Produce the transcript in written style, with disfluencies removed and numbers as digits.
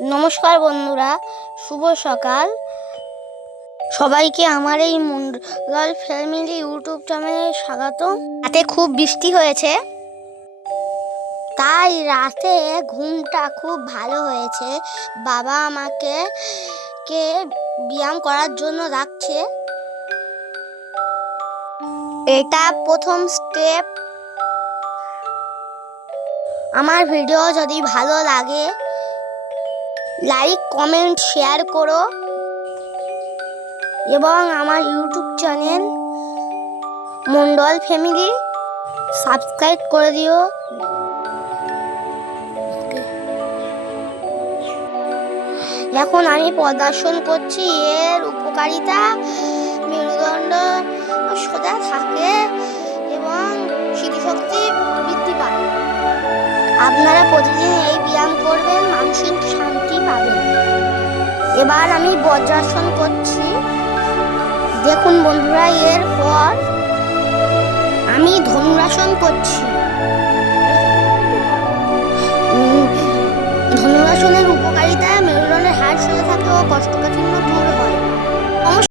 নমস্কার বন্ধুরা, শুভ সকাল। সবাইকে আমার এই মন্ডল ফ্যামিলি ইউটিউব চ্যানেলে স্বাগত। রাতে খুব বৃষ্টি হয়েছে, তাই রাতে ঘুমটা খুব ভালো হয়েছে। বাবা আমাকে ব্যায়াম করার জন্য ডাকছে। এটা প্রথম স্টেপ। আমার ভিডিও যদি ভালো লাগে লাইক, কমেন্ট, শেয়ার করো এবং আমার YouTube channel Mondal family subscribe করে দিও। এখন আমি প্রদর্শন করছি এর উপকারিতা। মেরুদণ্ড সোজা থাকে এবং স্মৃতিশক্তি বৃদ্ধি পায়। আপনারা প্রতিদিন এই ব্যায়াম করবেন, মানসিক শান্তি পাবেন। এবার আমি বজ্রাসন করছি, দেখুন বন্ধুরা। এরপর আমি ধনুরাসন করছি। ধনুরাসনের উপকারিতা মেরুদণ্ডের হাড় সোজা থাকে ও কোষ্ঠকাঠিন্য দূর